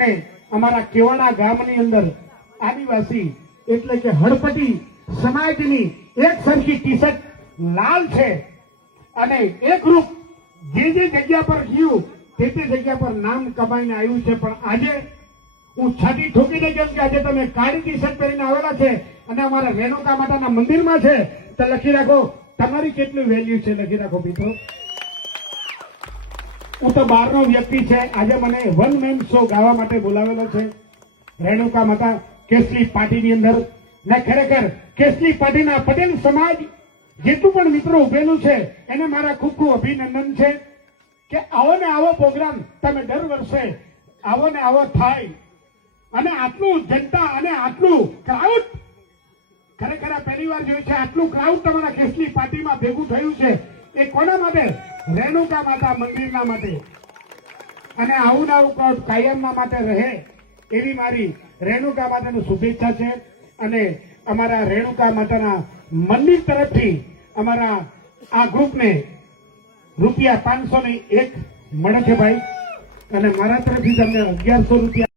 અને અમારા કેવાડા ગામની અંદર આદિવાસી એટલે કે હળપતિ સમાજની એક સરખી ટી શર્ટ લાલ છે અને એક રૂપ જે જગ્યા પર ગયું તે જગ્યા પર નામ કમાઈને આવ્યું છે. પણ આજે હું છાતી ઠોકીને કેમ કે આજે તમે કાળી ટી શર્ટ પહેરીને આવેલા છે અને અમારા રેણુકા માતાના મંદિરમાં છે તો લખી રાખો તમારી કેટલું વેલ્યુ છે. લખી રાખો મિત્રો. હું તો બહારનો વ્યક્તિ છે. આજે મને વન મેન શો ગાવા માટે બોલાવેલો છે રેણુકા માતા કેસરી પાર્ટીની અંદર. ને ખરેખર કેસરી પાર્ટીના પટેલ સમાજ જેટલું પણ મિત્રો ઉભેલું છે એને મારા ખૂબ ખૂબ અભિનંદન છે કે આવો ને આવો પ્રોગ્રામ તમે દર વર્ષે આવો ને આવો થાય અને આટલું જનતા અને આટલું ક્રાઉડ ખરેખર આ પહેલી વાર જોયું છે. આટલું ક્રાઉડ તમારા કેસરી પાર્ટીમાં ભેગું થયું છે એ કોના માટે? રેણુકા માતા મંદિરના માટે. અને આવું ને આવું ક્રાઉડ કાયમના માટે રહે એવી મારી રેણુકા માતાની શુભેચ્છા છે. અને અમારા રેણુકા માતાના મંદિર તરફથી અમારા આ ગ્રુપને ₹500 ની એક મળે છે ભાઈ. અને મારા તરફથી તમને 1100 રૂપિયા